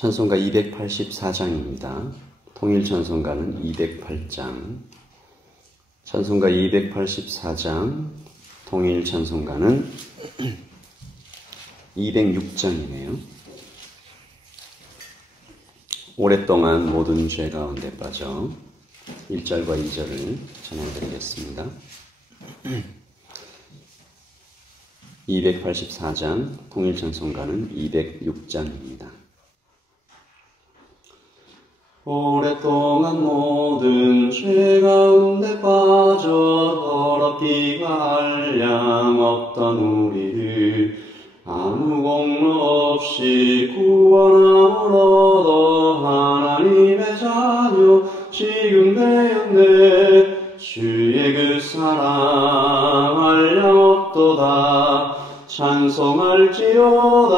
찬송가 284장입니다. 통일 찬송가는 208장. 찬송가 284장, 통일 찬송가는 206장이네요. 오랫동안 모든 죄 가운데 빠져 1절과 2절을 전해드리겠습니다. 284장, 통일 찬송가는 206장입니다. 오랫동안 모든 죄 가운데 빠져 더럽기가 한량없던 우리를 아무 공로 없이 구원함을 얻어 하나님의 자녀 지금 되었네. 주의 그 사랑 한량없도다. 찬송할지어다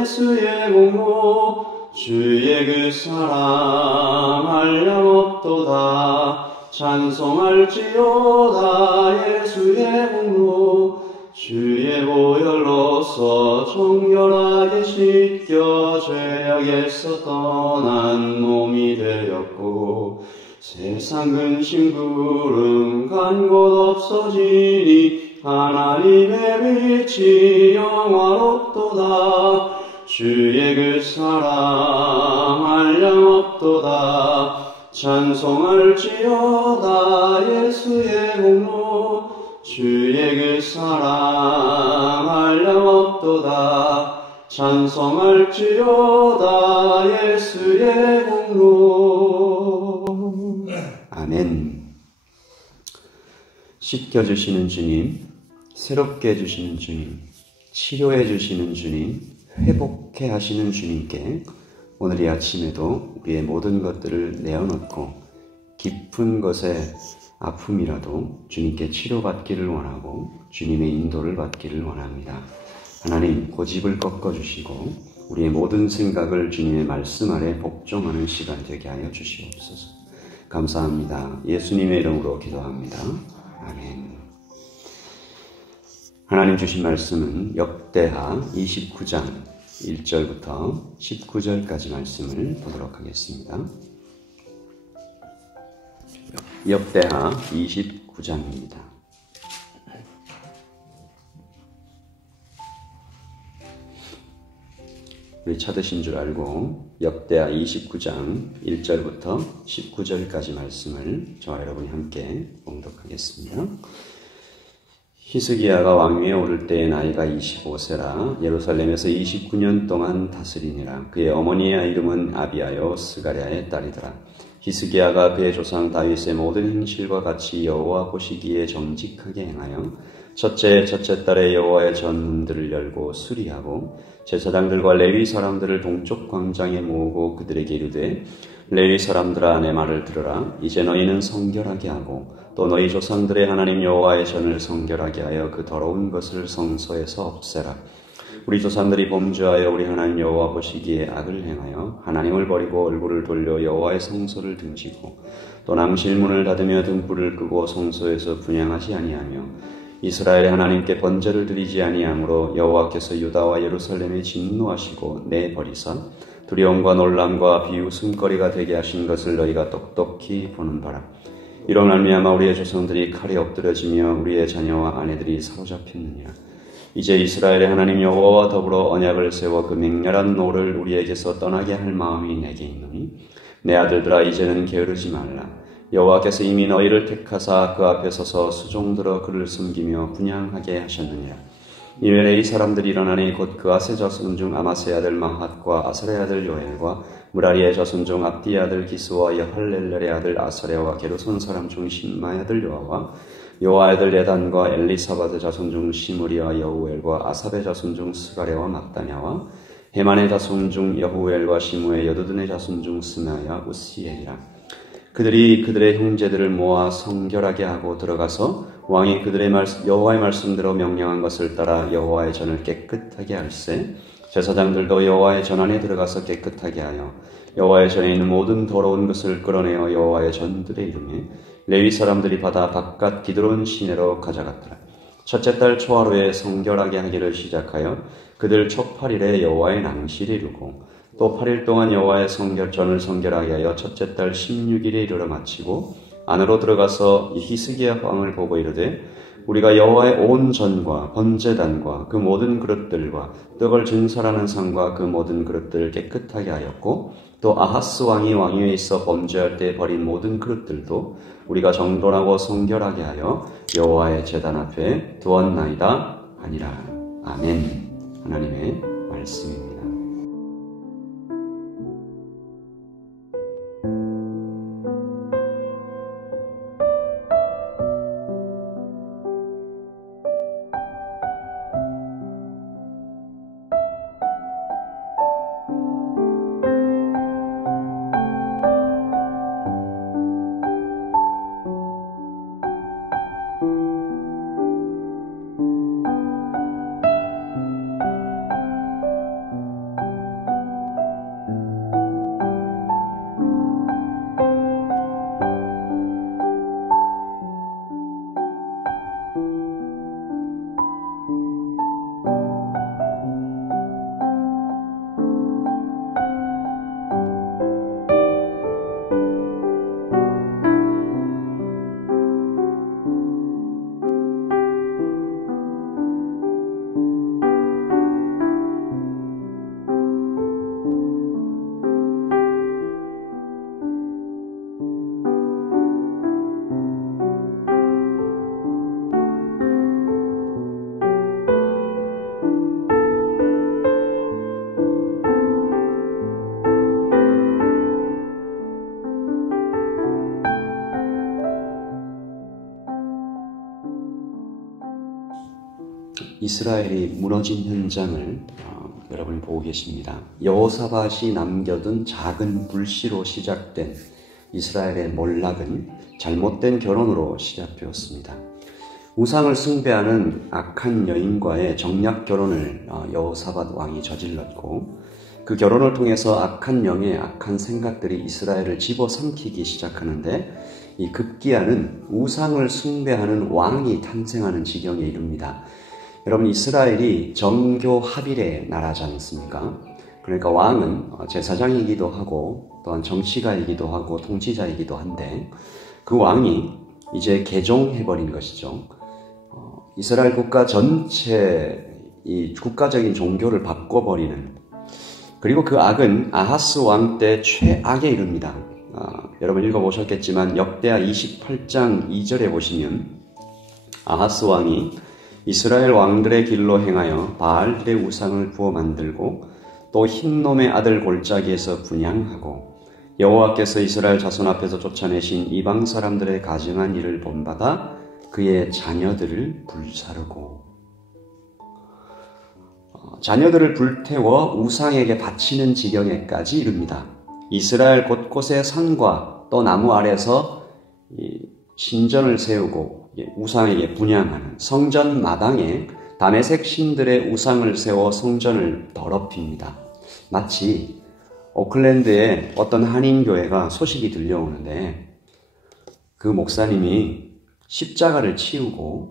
예수의 공로. 주의 그 사랑 한량없도다. 찬송할지어다 예수의 공로. 주의 보혈로서 정결하게 씻겨 죄악에서 떠난 몸이 되었고 세상 근심 구름 간 곳 없어지니 하나님의 빛이 영화롭도다. 주의 그 사랑 한량없도다. 찬송할지어다 예수의 공로. 주의 그 사랑 한량없도다. 찬송할지어다 예수의 공로. 아멘. 씻겨주시는 주님, 새롭게 해주시는 주님, 치료해 주시는 주님, 회복해 하시는 주님께 오늘 이 아침에도 우리의 모든 것들을 내어놓고 깊은 것에 아픔이라도 주님께 치료받기를 원하고 주님의 인도를 받기를 원합니다. 하나님, 고집을 꺾어주시고 우리의 모든 생각을 주님의 말씀 아래 복종하는 시간 되게 하여 주시옵소서. 감사합니다. 예수님의 이름으로 기도합니다. 아멘. 하나님 주신 말씀은 역대하 29장 1절부터 19절까지 말씀을 보도록 하겠습니다. 역대하 29장입니다. 우리 찾으신 줄 알고 역대하 29장 1절부터 19절까지 말씀을 저와 여러분이 함께 봉독하겠습니다. 히스기야가 왕위에 오를 때의 나이가 25세라 예루살렘에서 29년 동안 다스리니라. 그의 어머니의 이름은 아비아요 스가랴의 딸이더라. 히스기야가 그의 조상 다윗의 모든 행실과 같이 여호와 보시기에 정직하게 행하여 첫째 달에 여호와의 전문들을 열고 수리하고 제사장들과 레위 사람들을 동쪽 광장에 모으고 그들에게 이르되 레위 사람들아 내 말을 들으라. 이제 너희는 성결하게 하고 또 너희 조상들의 하나님 여호와의 전을 성결하게 하여 그 더러운 것을 성소에서 없애라. 우리 조상들이 범죄하여 우리 하나님 여호와 보시기에 악을 행하여 하나님을 버리고 얼굴을 돌려 여호와의 성소를 등지고 또 낭실문을 닫으며 등불을 끄고 성소에서 분향하지 아니하며 이스라엘의 하나님께 번제를 드리지 아니하므로 여호와께서 유다와 예루살렘에 진노하시고 내버리사 두려움과 놀람과 비웃음거리가 되게 하신 것을 너희가 똑똑히 보는 바라. 이로 말미암아 우리의 조상들이 칼에 엎드려지며 우리의 자녀와 아내들이 사로잡혔느니라. 이제 이스라엘의 하나님 여호와와 더불어 언약을 세워 그 맹렬한 노를 우리에게서 떠나게 할 마음이 내게 있노니 내 아들들아 이제는 게으르지 말라. 여호와께서 이미 너희를 택하사 그 앞에 서서 수종들어 그를 섬기며 분향하게 하셨느니라. 이외에 레위 사람들이 일어나니 곧 그아세 자손 중 아마스의 아들 마핫과 아살의 아들 요엘과 무라리의 자손 중 압디의 아들 기스와 여할렐렐의 아들 아사레와 게르손 사람 중 신마의 아들 요아와 요아의 아들 예단과 엘리사바드 자손 중 시므리와 여우엘과 아삽의 자손 중 스가랴와 막다냐와 헤만의 자손 중 여후엘과 시므의 여두둔의 자손 중 스나야 우시엘이라. 그들이 그들의 형제들을 모아 성결하게 하고 들어가서 왕이 그들의 여호와의 말씀대로 명령한 것을 따라 여호와의 전을 깨끗하게 할세. 제사장들도 여호와의 전 안에 들어가서 깨끗하게 하여 여호와의 전에 있는 모든 더러운 것을 끌어내어 여호와의 전들의 이름에 레위 사람들이 받아 바깥 기드론 시내로 가져갔더라. 첫째 달 초하루에 성결하게 하기를 시작하여 그들 첫 8일에 여호와의 낭실이 이루고 또 8일 동안 여호와의 전을 성결하게 하여 첫째 달 16일에 이르러 마치고 안으로 들어가서 히스기야 왕을 보고 이르되 우리가 여호와의 온 전과 번제단과 그 모든 그릇들과 떡을 증설하는 상과 그 모든 그릇들을 깨끗하게 하였고 또 아하스 왕이 왕위에 있어 범죄할 때 버린 모든 그릇들도 우리가 정돈하고 성결하게 하여 여호와의 제단 앞에 두었나이다 하니라. 아멘. 하나님의 말씀입니다. 이스라엘이 무너진 현장을 여러분이 보고 계십니다. 여호사밧이 남겨둔 작은 불씨로 시작된 이스라엘의 몰락은 잘못된 결혼으로 시작되었습니다. 우상을 숭배하는 악한 여인과의 정략 결혼을 여호사밧 왕이 저질렀고 그 결혼을 통해서 악한 영의 악한 생각들이 이스라엘을 집어삼키기 시작하는데 이 급기야는 우상을 숭배하는 왕이 탄생하는 지경에 이릅니다. 여러분, 이스라엘이 정교 합일의 나라지 않습니까? 그러니까 왕은 제사장이기도 하고 또한 정치가이기도 하고 통치자이기도 한데 그 왕이 이제 개종해버린 것이죠. 이스라엘 국가 전체 이 국가적인 종교를 바꿔버리는, 그리고 그 악은 아하스 왕 때 최악에 이릅니다. 여러분 읽어보셨겠지만 역대하 28장 2절에 보시면 아하스 왕이 이스라엘 왕들의 길로 행하여 바알들의 우상을 부어 만들고 또 흰놈의 아들 골짜기에서 분향하고 여호와께서 이스라엘 자손 앞에서 쫓아내신 이방 사람들의 가증한 일을 본받아 그의 자녀들을 불사르고, 자녀들을 불태워 우상에게 바치는 지경에까지 이릅니다. 이스라엘 곳곳의 산과 또 나무 아래서 신전을 세우고 우상에게 분향하는, 성전 마당에 다메섹 신들의 우상을 세워 성전을 더럽힙니다. 마치 오클랜드에 어떤 한인교회가 소식이 들려오는데 그 목사님이 십자가를 치우고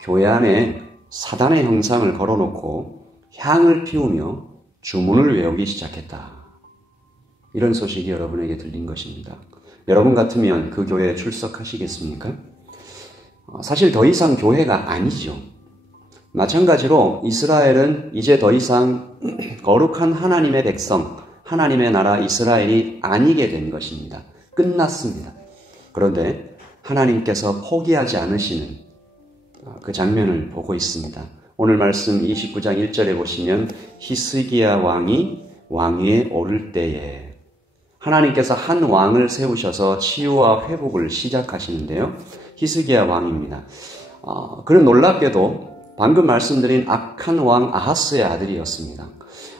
교회 안에 사단의 형상을 걸어놓고 향을 피우며 주문을 외우기 시작했다. 이런 소식이 여러분에게 들린 것입니다. 여러분 같으면 그 교회에 출석하시겠습니까? 사실 더 이상 교회가 아니죠. 마찬가지로 이스라엘은 이제 더 이상 거룩한 하나님의 백성, 하나님의 나라 이스라엘이 아니게 된 것입니다. 끝났습니다. 그런데 하나님께서 포기하지 않으시는 그 장면을 보고 있습니다. 오늘 말씀 29장 1절에 보시면 히스기야 왕이 왕위에 오를 때에 하나님께서 한 왕을 세우셔서 치유와 회복을 시작하시는데요. 히스기야 왕입니다. 그는 놀랍게도 방금 말씀드린 악한 왕 아하스의 아들이었습니다.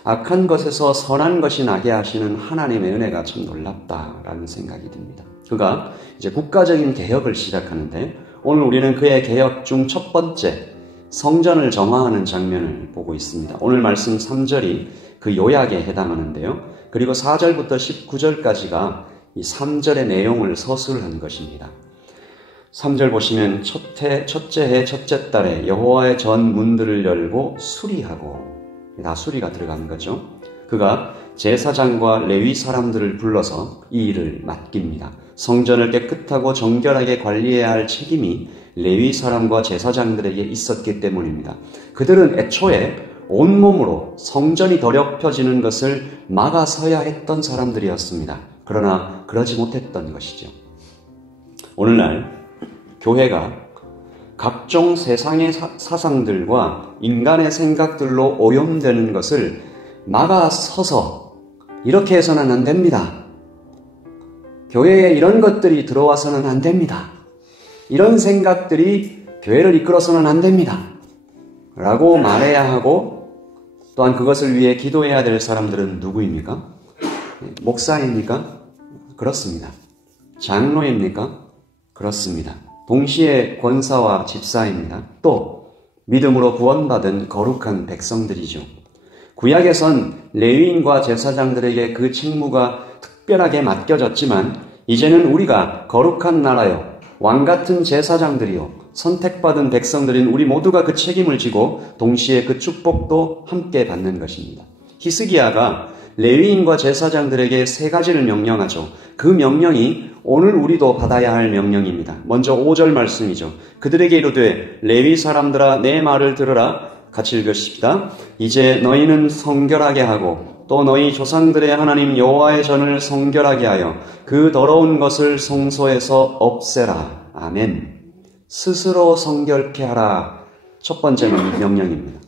악한 것에서 선한 것이 나게 하시는 하나님의 은혜가 참 놀랍다라는 생각이 듭니다. 그가 이제 국가적인 개혁을 시작하는데 오늘 우리는 그의 개혁 중 첫 번째 성전을 정화하는 장면을 보고 있습니다. 오늘 말씀 3절이 그 요약에 해당하는데요. 그리고 4절부터 19절까지가 이 3절의 내용을 서술한 것입니다. 3절 보시면 첫째 해 첫째 달에 여호와의 전 문들을 열고 수리하고, 다 수리가 들어가는 거죠. 그가 제사장과 레위 사람들을 불러서 이 일을 맡깁니다. 성전을 깨끗하고 정결하게 관리해야 할 책임이 레위 사람과 제사장들에게 있었기 때문입니다. 그들은 애초에 온몸으로 성전이 더럽혀지는 것을 막아서야 했던 사람들이었습니다. 그러나 그러지 못했던 것이죠. 오늘날 교회가 각종 세상의 사상들과 인간의 생각들로 오염되는 것을 막아서서 이렇게 해서는 안 됩니다. 교회에 이런 것들이 들어와서는 안 됩니다. 이런 생각들이 교회를 이끌어서는 안 됩니다. 라고 말해야 하고 또한 그것을 위해 기도해야 될 사람들은 누구입니까? 목사입니까? 그렇습니다. 장로입니까? 그렇습니다. 동시에 권사와 집사입니다. 또 믿음으로 구원받은 거룩한 백성들이죠. 구약에선 레위인과 제사장들에게 그 책무가 특별하게 맡겨졌지만 이제는 우리가 거룩한 나라요, 왕같은 제사장들이요, 선택받은 백성들인 우리 모두가 그 책임을 지고 동시에 그 축복도 함께 받는 것입니다. 히스기야가 레위인과 제사장들에게 세 가지를 명령하죠. 그 명령이 오늘 우리도 받아야 할 명령입니다. 먼저 5절 말씀이죠. 그들에게 이르되 레위 사람들아 내 말을 들으라. 같이 읽으십시다. 이제 너희는 성결하게 하고 또 너희 조상들의 하나님 여호와의 전을 성결하게 하여 그 더러운 것을 성소에서 없애라. 아멘. 스스로 성결케 하라. 첫 번째 명령입니다.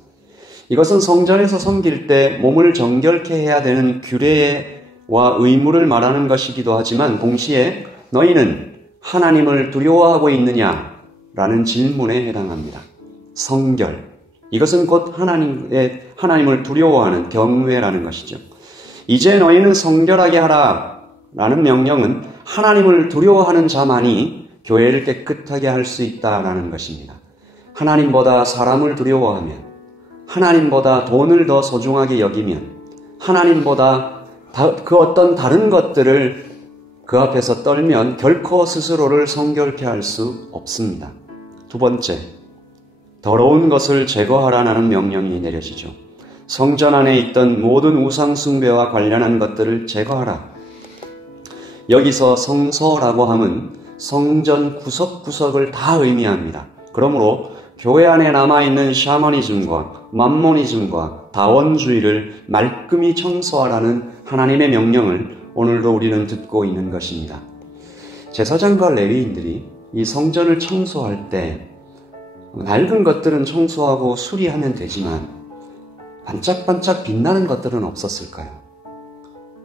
이것은 성전에서 섬길 때 몸을 정결케 해야 되는 규례와 의무를 말하는 것이기도 하지만 동시에 너희는 하나님을 두려워하고 있느냐라는 질문에 해당합니다. 성결. 이것은 곧 하나님을 두려워하는 경외라는 것이죠. 이제 너희는 성결하게 하라 라는 명령은 하나님을 두려워하는 자만이 교회를 깨끗하게 할 수 있다라는 것입니다. 하나님보다 사람을 두려워하면, 하나님보다 돈을 더 소중하게 여기면, 하나님보다 그 어떤 다른 것들을 그 앞에서 떨면 결코 스스로를 성결케 할 수 없습니다. 두 번째, 더러운 것을 제거하라는 명령이 내려지죠. 성전 안에 있던 모든 우상 숭배와 관련한 것들을 제거하라. 여기서 성소라고 함은 성전 구석구석을 다 의미합니다. 그러므로 교회 안에 남아있는 샤머니즘과 맘모니즘과 다원주의를 말끔히 청소하라는 하나님의 명령을 오늘도 우리는 듣고 있는 것입니다. 제사장과 레위인들이 이 성전을 청소할 때 낡은 것들은 청소하고 수리하면 되지만 반짝반짝 빛나는 것들은 없었을까요?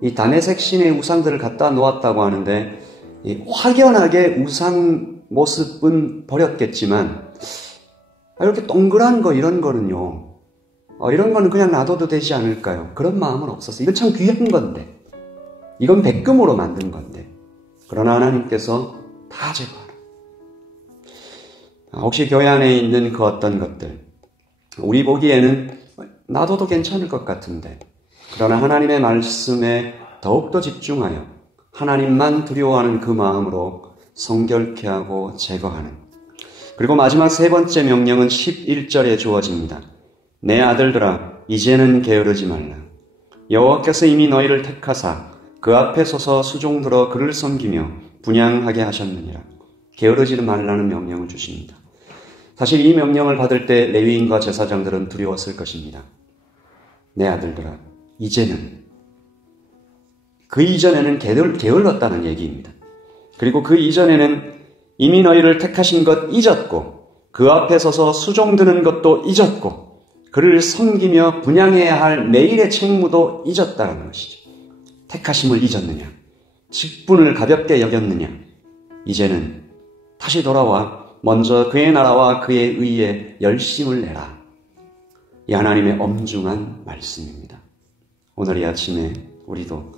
이 다메섹 신의 우상들을 갖다 놓았다고 하는데 이 확연하게 우상 모습은 버렸겠지만 이렇게 동그란 거 이런 거는요, 이런 거는 그냥 놔둬도 되지 않을까요? 그런 마음은 없었어요. 이건 참 귀한 건데, 이건 백금으로 만든 건데, 그러나 하나님께서 다 제거하라. 혹시 교회 안에 있는 그 어떤 것들, 우리 보기에는 놔둬도 괜찮을 것 같은데, 그러나 하나님의 말씀에 더욱더 집중하여 하나님만 두려워하는 그 마음으로 성결케 하고 제거하는. 그리고 마지막 세 번째 명령은 11절에 주어집니다. 내 아들들아 이제는 게으르지 말라. 여호와께서 이미 너희를 택하사 그 앞에 서서 수종들어 그를 섬기며 분향하게 하셨느니라. 게으르지 말라는 명령을 주십니다. 사실 이 명령을 받을 때 레위인과 제사장들은 두려웠을 것입니다. 내 아들들아 이제는, 그 이전에는 게을렀다는 얘기입니다. 그리고 그 이전에는 이미 너희를 택하신 것 잊었고 그 앞에 서서 수종드는 것도 잊었고 그를 섬기며 분향해야 할 매일의 책무도 잊었다는 것이죠. 택하심을 잊었느냐? 직분을 가볍게 여겼느냐? 이제는 다시 돌아와 먼저 그의 나라와 그의 의에 열심을 내라. 이 하나님의 엄중한 말씀입니다. 오늘 이 아침에 우리도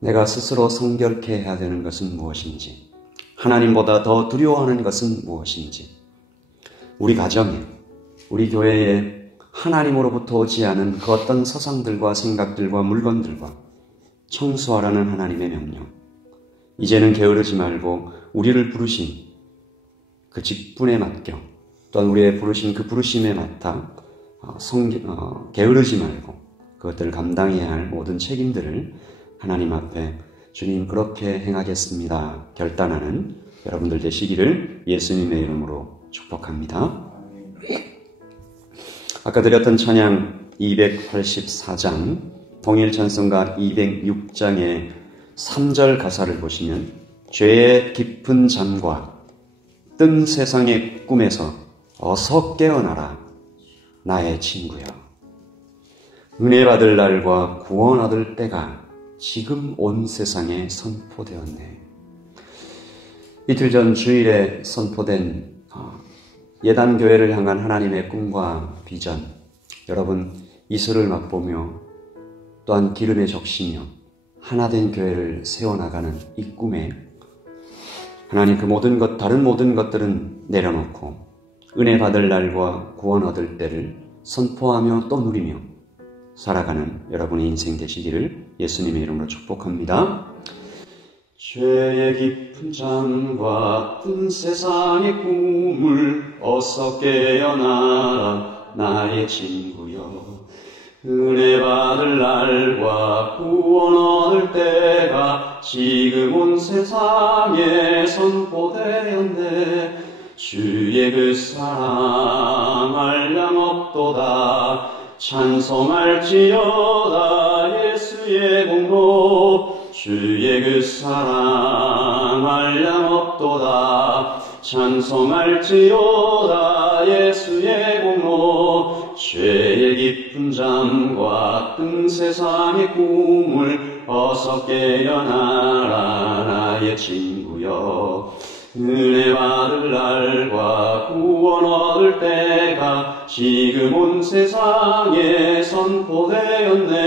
내가 스스로 성결케 해야 되는 것은 무엇인지, 하나님보다 더 두려워하는 것은 무엇인지, 우리 가정에, 우리 교회에 하나님으로부터 오지 않은 그 어떤 서상들과 생각들과 물건들과 청소하라는 하나님의 명령. 이제는 게으르지 말고 우리를 부르신 그 직분에 맡겨, 또한 우리의 부르신 그 부르심에 맡아 게으르지 말고 그 그것들을 감당해야 할 모든 책임들을 하나님 앞에 주님 그렇게 행하겠습니다 결단하는 여러분들 되시기를 예수님의 이름으로 축복합니다. 아까 드렸던 찬양 284장 통일 찬송가 206장의 3절 가사를 보시면 죄의 깊은 잠과 뜬 세상의 꿈에서 어서 깨어나라 나의 친구여. 은혜 받을 날과 구원 얻을 때가 지금 온 세상에 선포되었네. 이틀 전 주일에 선포된 예단교회를 향한 하나님의 꿈과 비전, 여러분 이슬을 맛보며 또한 기름에 적시며 하나된 교회를 세워나가는 이 꿈에 하나님 그 모든 것, 다른 모든 것들은 내려놓고 은혜 받을 날과 구원 얻을 때를 선포하며 또 누리며 살아가는 여러분의 인생 되시기를 예수님의 이름으로 축복합니다. 죄의 깊은 잠과 뜬 세상의 꿈을 어서 깨어나라 나의 친구여. 은혜 받을 날과 구원 얻을 때가 지금 온 세상에 선포되었네. 주의 그 사랑 한량 없도다. 찬송할지어다 예수의 공로. 주의 그 사랑 한량 없도다. 찬송할지어다 예수의 공로. 죄의 깊은 잠과 뜬 세상의 꿈을 어서 깨어나라 나의 친구여. 은혜 받을 날과 구원 얻을 때가 지금 온 세상에 선포되었네.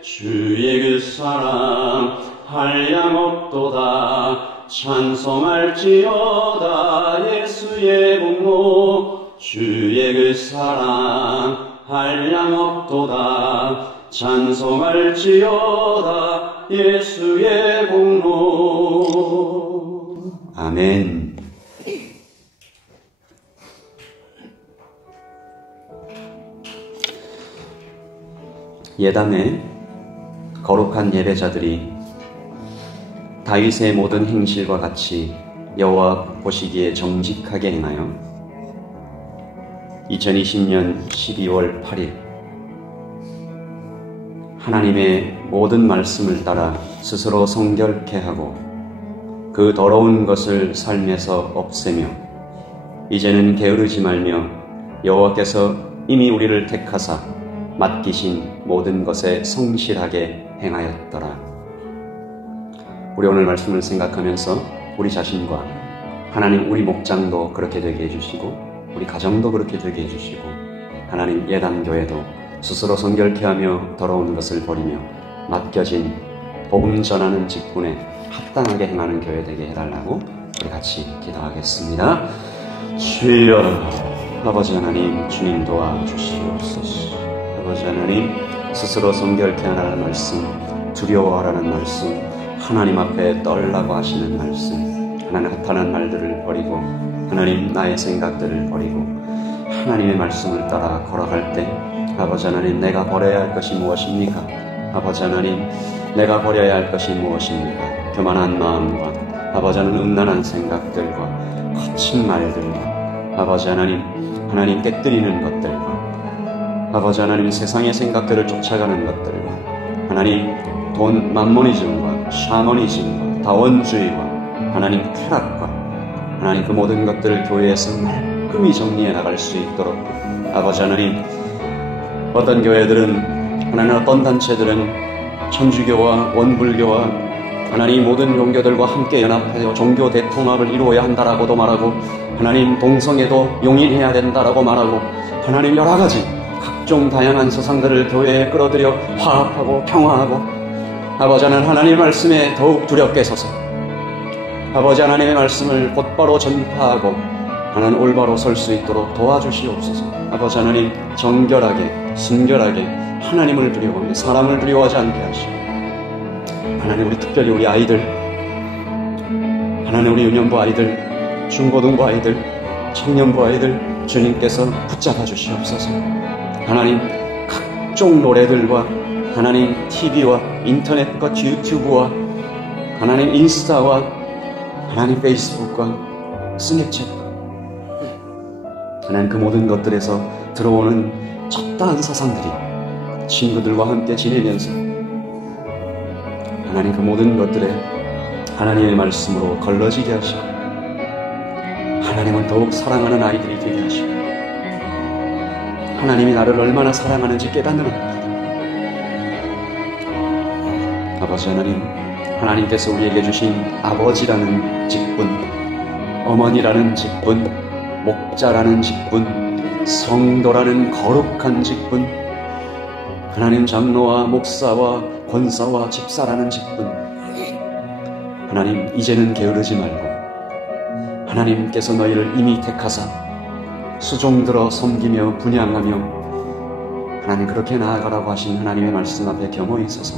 주의 그 사랑 한량 없도다. 찬송할지어다 예수의 공로. 주의 그 사랑 한량 없도다. 찬송할지어다 예수의 공로. 아멘. 예담에 거룩한 예배자들이 다윗의 모든 행실과 같이 여호와 보시기에 정직하게 행하여 2020년 12월 8일 하나님의 모든 말씀을 따라 스스로 성결케 하고 그 더러운 것을 삶에서 없애며 이제는 게으르지 말며 여호와께서 이미 우리를 택하사 맡기신 모든 것에 성실하게 행하였더라. 우리 오늘 말씀을 생각하면서 우리 자신과 하나님 우리 목장도 그렇게 되게 해주시고 우리 가정도 그렇게 되게 해주시고 하나님 예단교회도 스스로 성결케 하며 더러운 것을 버리며 맡겨진 복음 전하는 직분에 합당하게 행하는 교회 되게 해달라고 우리 같이 기도하겠습니다. 주여 아버지 하나님 주님 도와주시옵소서. 아버지 하나님 스스로 성결케 하라는 말씀, 두려워하라는 말씀, 하나님 앞에 떨라고 하시는 말씀, 하나님 허탄한 말들을 버리고 하나님 나의 생각들을 버리고 하나님의 말씀을 따라 걸어갈 때 아버지 하나님 내가 버려야 할 것이 무엇입니까? 아버지 하나님 내가 버려야 할 것이 무엇입니까? 교만한 마음과 아버지 하나님 음란한 생각들과 거친 말들과 아버지 하나님 깨뜨리는 것들과 아버지 하나님 세상의 생각들을 쫓아가는 것들과 하나님 돈 만모니즘과 샤머니즘과 다원주의와 하나님 쾌락과 하나님 그 모든 것들을 교회에서 말끔히 정리해 나갈 수 있도록 아버지 하나님 어떤 교회들은 하나님 어떤 단체들은 천주교와 원불교와 하나님 모든 종교들과 함께 연합하여 종교 대통합을 이루어야 한다라고도 말하고 하나님 동성애도 용인해야 된다라고 말하고 하나님 여러 가지 각종 다양한 사상들을 교회에 끌어들여 화합하고 평화하고 아버지 하나님의 말씀에 더욱 두렵게 서서 아버지 하나님의 말씀을 곧바로 전파하고 하나님 올바로 설 수 있도록 도와주시옵소서. 아버지 하나님 정결하게 순결하게 하나님을 두려워하며 사람을 두려워하지 않게 하시고 하나님 우리 특별히 우리 아이들 하나님 우리 유년부 아이들 중고등부 아이들 청년부 아이들 주님께서 붙잡아 주시옵소서. 하나님 각종 노래들과 하나님 TV와 인터넷과 유튜브와 하나님 인스타와 하나님 페이스북과 스냅챗 하나님 그 모든 것들에서 들어오는 적다한 사상들이 친구들과 함께 지내면서 하나님 그 모든 것들에 하나님의 말씀으로 걸러지게 하시고 하나님을 더욱 사랑하는 아이들이 되게 하시고 하나님이 나를 얼마나 사랑하는지 깨닫는 아버지 하나님, 하나님께서 우리에게 주신 아버지라는 직분, 어머니라는 직분, 목자라는 직분, 성도라는 거룩한 직분, 하나님 장로와 목사와 권사와 집사라는 직분, 하나님 이제는 게으르지 말고 하나님께서 너희를 이미 택하사 수종들어 섬기며 분양하며 하나님 그렇게 나아가라고 하신 하나님의 말씀 앞에 겸허히 서서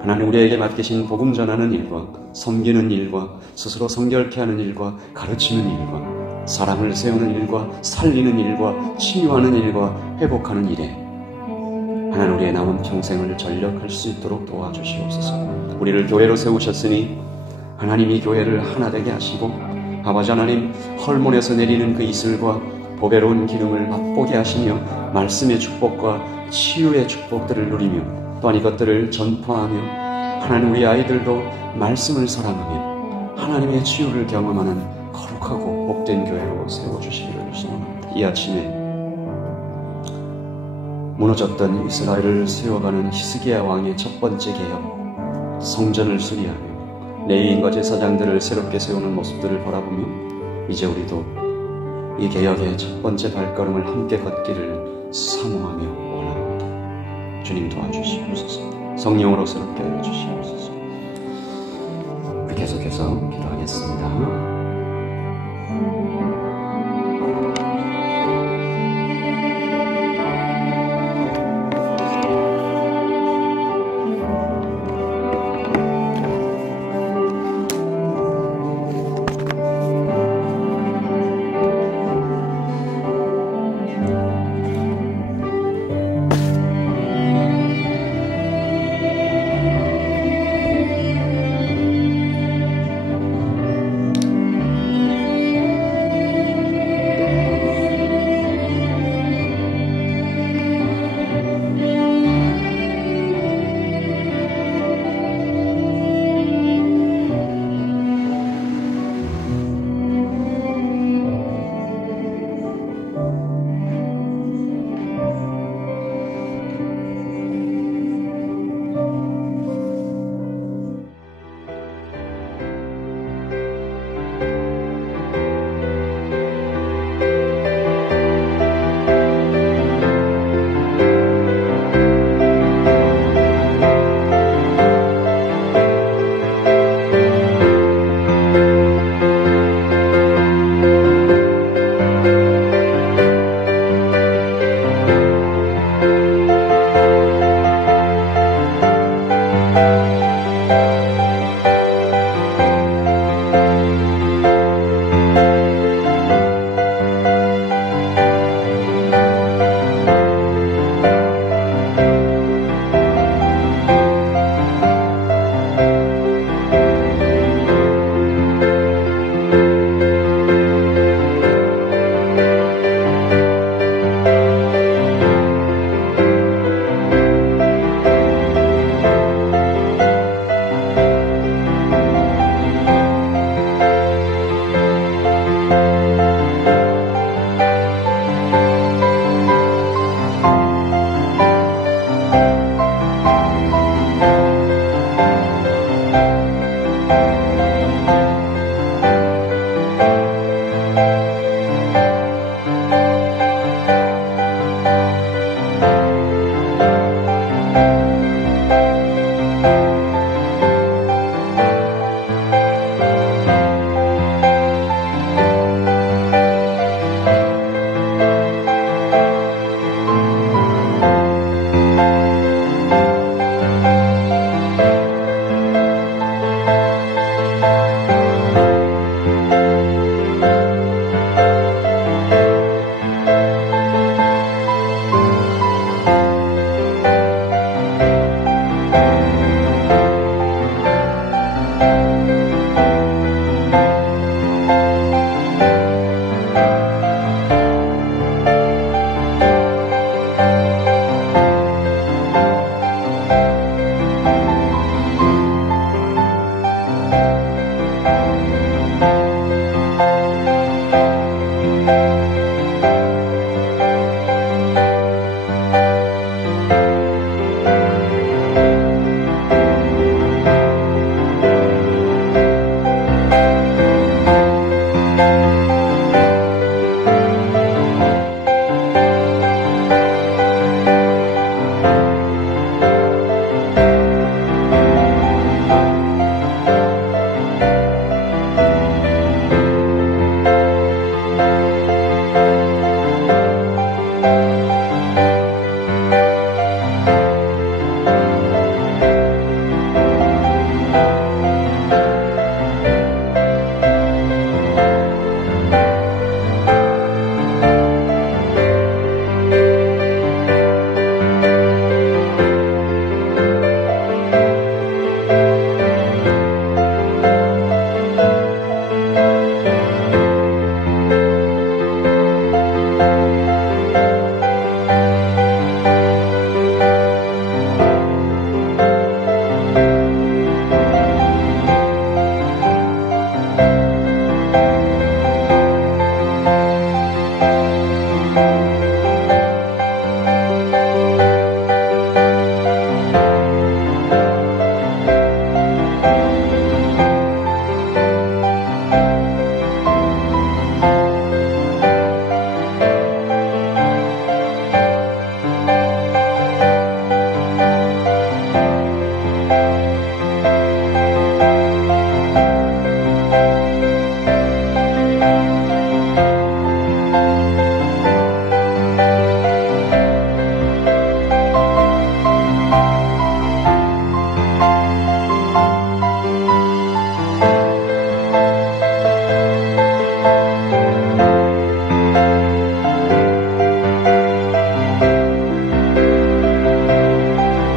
하나님 우리에게 맡기신 복음 전하는 일과 섬기는 일과 스스로 성결케 하는 일과 가르치는 일과 사람을 세우는 일과 살리는 일과 치유하는 일과 회복하는 일에 하나님 우리의 남은 평생을 전력할 수 있도록 도와주시옵소서. 우리를 교회로 세우셨으니 하나님이 교회를 하나 되게 하시고 아버지 하나님 헐몬에서 내리는 그 이슬과 보배로운 기름을 맛보게 하시며 말씀의 축복과 치유의 축복들을 누리며 또한 이것들을 전파하며 하나님 우리 아이들도 말씀을 사랑하며 하나님의 치유를 경험하는 거룩하고 복된 교회로 세워주시기를 소원합니다. 이 아침에 무너졌던 이스라엘을 세워가는 히스기야 왕의 첫 번째 개혁, 성전을 수리하며 레위인과 제사장들을 새롭게 세우는 모습들을 바라보며 이제 우리도 이 개혁의 첫 번째 발걸음을 함께 걷기를 사모하며 원합니다. 주님 도와주시옵소서. 성령으로 새롭게 하여 주시옵소서. 우리 계속해서 기도하겠습니다.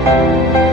아멘.